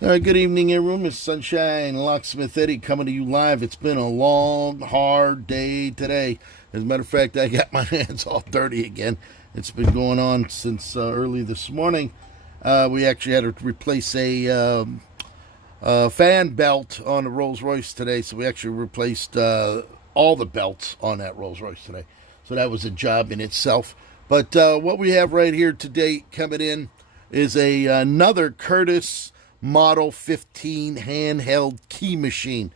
Good evening, everyone. It's Sunshine Locksmith Eddy coming to you live. It's been a long, hard day today. As a matter of fact, I got my hands all dirty again. It's been going on since early this morning. We actually had to replace a fan belt on the Rolls Royce today, so we actually replaced all the belts on that Rolls Royce today. So that was a job in itself. But what we have right here today coming in is another Curtis Model 15 handheld key machine.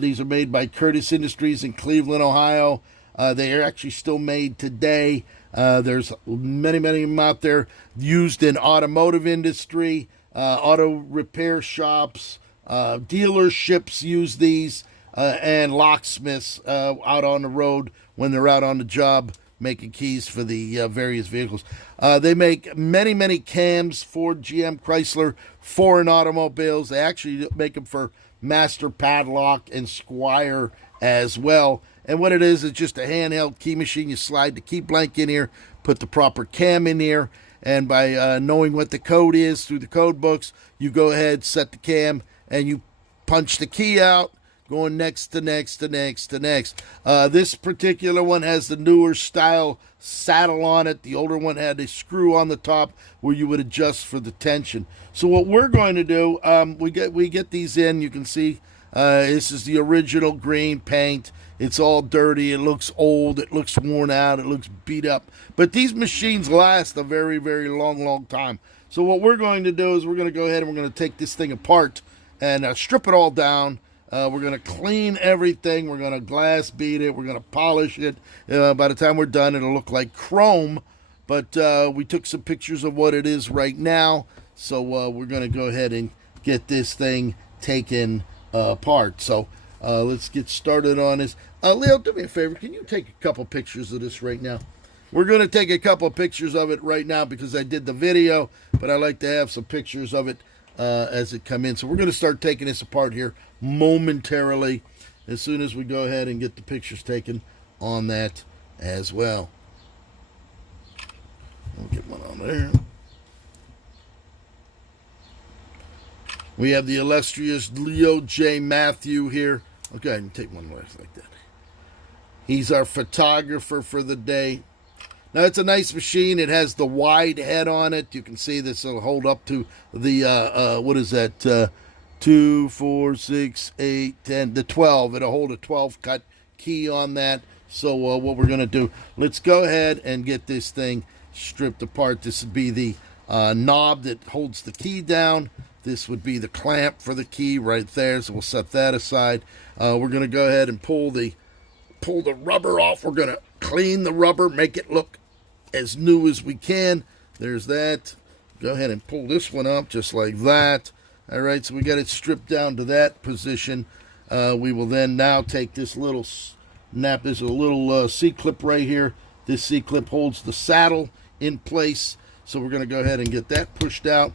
These are made by Curtis Industries in Cleveland, Ohio. They are actually still made today. There's many of them out there used in automotive industry, auto repair shops, dealerships use these, and locksmiths out on the road when they're out on the job making keys for the various vehicles. They make many cams, Ford, GM, Chrysler, foreign automobiles. They actually make them for Master Padlock and Squire as well. And what it is just a handheld key machine. You slide the key blank in here, put the proper cam in here, and by knowing what the code is through the code books, you go ahead, set the cam, and you punch the key out, going next to next to next to next. This particular one has the newer style saddle on it. The older one had a screw on the top where you would adjust for the tension. So what we're going to do, we get these in. You can see this is the original green paint. It's all dirty. It looks old. It looks worn out. It looks beat up. But these machines last a very long time. So what we're going to do is we're going to go ahead and we're going to take this thing apart and strip it all down. We're going to clean everything. We're going to glass bead it. We're going to polish it. By the time we're done, it'll look like chrome. But we took some pictures of what it is right now. So we're going to go ahead and get this thing taken apart. So let's get started on this. Leo, do me a favor. Can you take a couple pictures of this right now? We're going to take a couple pictures of it right now because I did the video. But I like to have some pictures of it as it come in. So we're going to start taking this apart here momentarily as soon as we go ahead and get the pictures taken on that as well. We'll get one on there. We have the illustrious Leo J. Matthew here. Okay, I can take one left like that. He's our photographer for the day. Now, it's a nice machine. It has the wide head on it. You can see this will hold up to the, what is that, 2, 4, 6, 8, 10, the 12. It'll hold a 12-cut key on that. So what we're going to do, let's go ahead and get this thing stripped apart. This would be the knob that holds the key down. This would be the clamp for the key right there. So we'll set that aside. We're going to go ahead and pull the rubber off. We're going to clean the rubber, make it look as new as we can. There's that. Go ahead and pull this one up just like that. All right, so we got it stripped down to that position. We will then now take this little snap. There's a little C-clip right here. This C-clip holds the saddle in place. So we're going to go ahead and get that pushed out.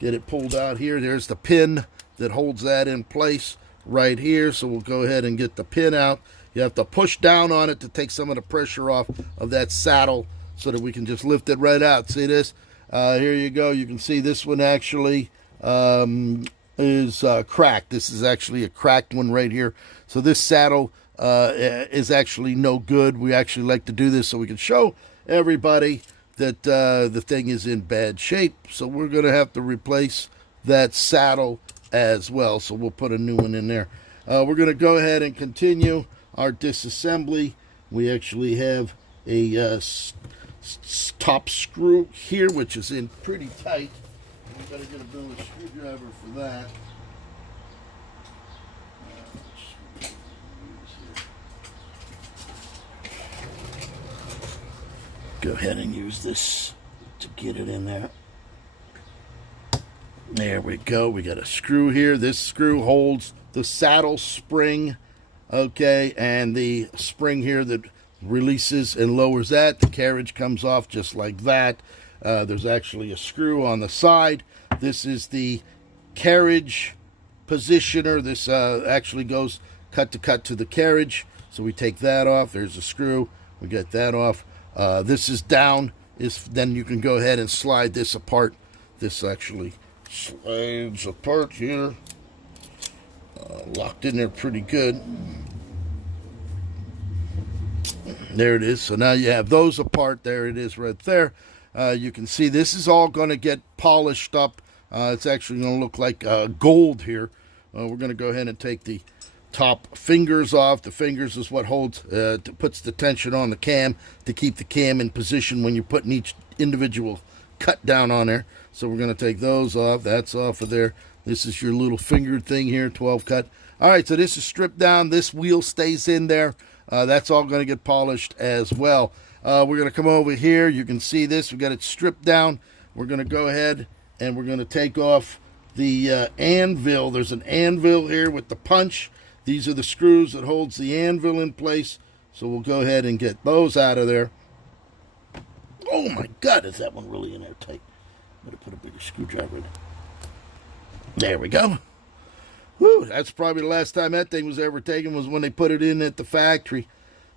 Get it pulled out here. There's the pin that holds that in place right here. So we'll go ahead and get the pin out. You have to push down on it to take some of the pressure off of that saddle so that we can just lift it right out. See this? Here you go. You can see this one actually is cracked. This is actually a cracked one right here. So this saddle is actually no good. We actually like to do this so we can show everybody that the thing is in bad shape. So we're going to have to replace that saddle as well. So we'll put a new one in there. We're going to go ahead and continue our disassembly. We actually have a top screw here, which is in pretty tight. We've got to get a bill of screwdriver for that. Go ahead and use this to get it in there. There we go. We got a screw here. This screw holds the saddle spring, okay, and the spring here that releases and lowers that. The carriage comes off just like that. There's actually a screw on the side. This is the carriage positioner. This actually goes cut to the carriage. So we take that off. There's a screw. We get that off. This is down. Then you can go ahead and slide this apart. This actually Slides apart here. Locked in there pretty good. There it is. So now you have those apart. There it is right there. You can see this is all going to get polished up. It's actually going to look like gold here. We're going to go ahead and take the top fingers off. The fingers is what holds, puts the tension on the cam to keep the cam in position when you're putting each individual cut down on there. So we're going to take those off. That's off of there. This is your little fingered thing here, 12 cut. All right, so this is stripped down. This wheel stays in there. That's all going to get polished as well. We're going to come over here. You can see this. We got it stripped down. We're going to go ahead and we're going to take off the anvil. There's an anvil here with the punch. These are the screws that holds the anvil in place. So we'll go ahead and get those out of there. Oh my God, is that one really in there tight? I'm going to put a bigger screwdriver in it. There we go. Whew, that's probably the last time that thing was ever taken, was when they put it in at the factory.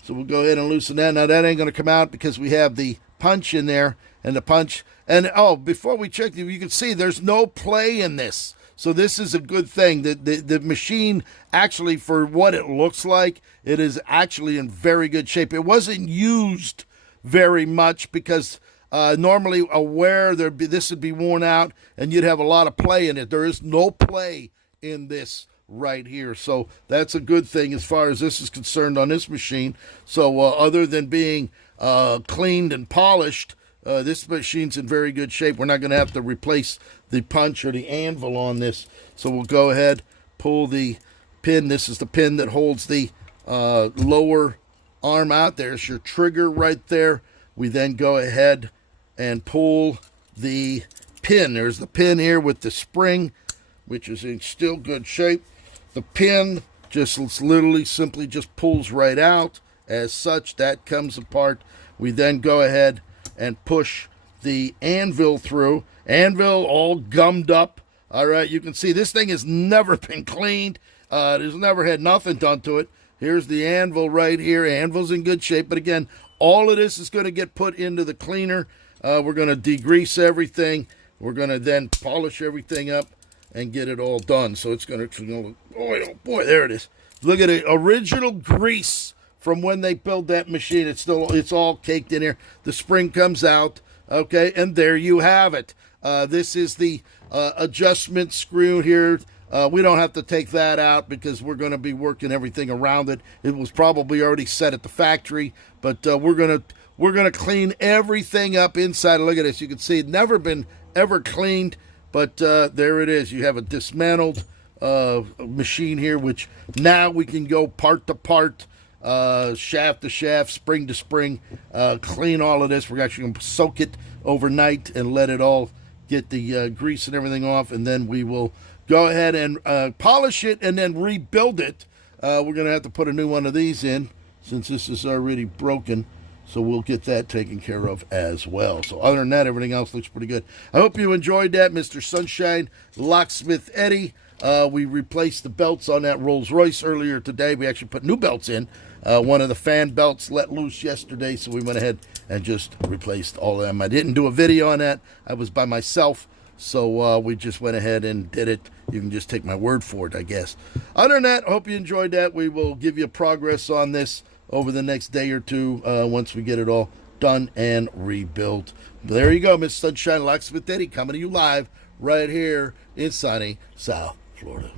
So we'll go ahead and loosen that. Now that ain't going to come out because we have the punch in there, and the punch. And oh, before we check, you can see there's no play in this. So this is a good thing. The machine, actually, for what it looks like, it is actually in very good shape. It wasn't used very much because normally this would be worn out and you'd have a lot of play in it. There is no play in this right here. So that's a good thing as far as this is concerned on this machine. So other than being cleaned and polished, this machine's in very good shape. We're not going to have to replace the punch or the anvil on this. So we'll go ahead, pull the pin. This is the pin that holds the lower arm out. There's your trigger right there. We then go ahead and pull the pin. There's the pin here with the spring, which is in still good shape. The pin just literally simply just pulls right out. As such, that comes apart. We then go ahead and push the anvil through. Anvil all gummed up. All right, you can see this thing has never been cleaned. There's never had nothing done to it. Here's the anvil right here. Anvil's in good shape. But again, all of this is going to get put into the cleaner. We're going to degrease everything. We're going to then polish everything up and get it all done. So it's going to, oh boy, there it is. Look at it, original grease from when they built that machine. It's all caked in here. The spring comes out, okay, and there you have it. This is the adjustment screw here. We don't have to take that out because we're going to be working everything around it. It was probably already set at the factory, but we're gonna clean everything up inside. Look at this. You can see it's never been ever cleaned, but there it is. You have a dismantled machine here, which now we can go part to part, shaft to shaft, spring to spring, clean all of this. We're actually going to soak it overnight and let it all get the grease and everything off, and then we will go ahead and polish it and then rebuild it. We're going to have to put a new one of these in since this is already broken. So we'll get that taken care of as well. So other than that, everything else looks pretty good. I hope you enjoyed that, Mr. Sunshine, Locksmith Eddy. We replaced the belts on that Rolls Royce earlier today. We actually put new belts in. One of the fan belts let loose yesterday, so we went ahead and just replaced all of them. I didn't do a video on that. I was by myself, so we just went ahead and did it. You can just take my word for it, I guess. Other than that, I hope you enjoyed that. We will give you progress on this over the next day or two once we get it all done and rebuilt. But there you go, Miss Sunshine, Locksmith Eddy, coming to you live right here in sunny South Florida.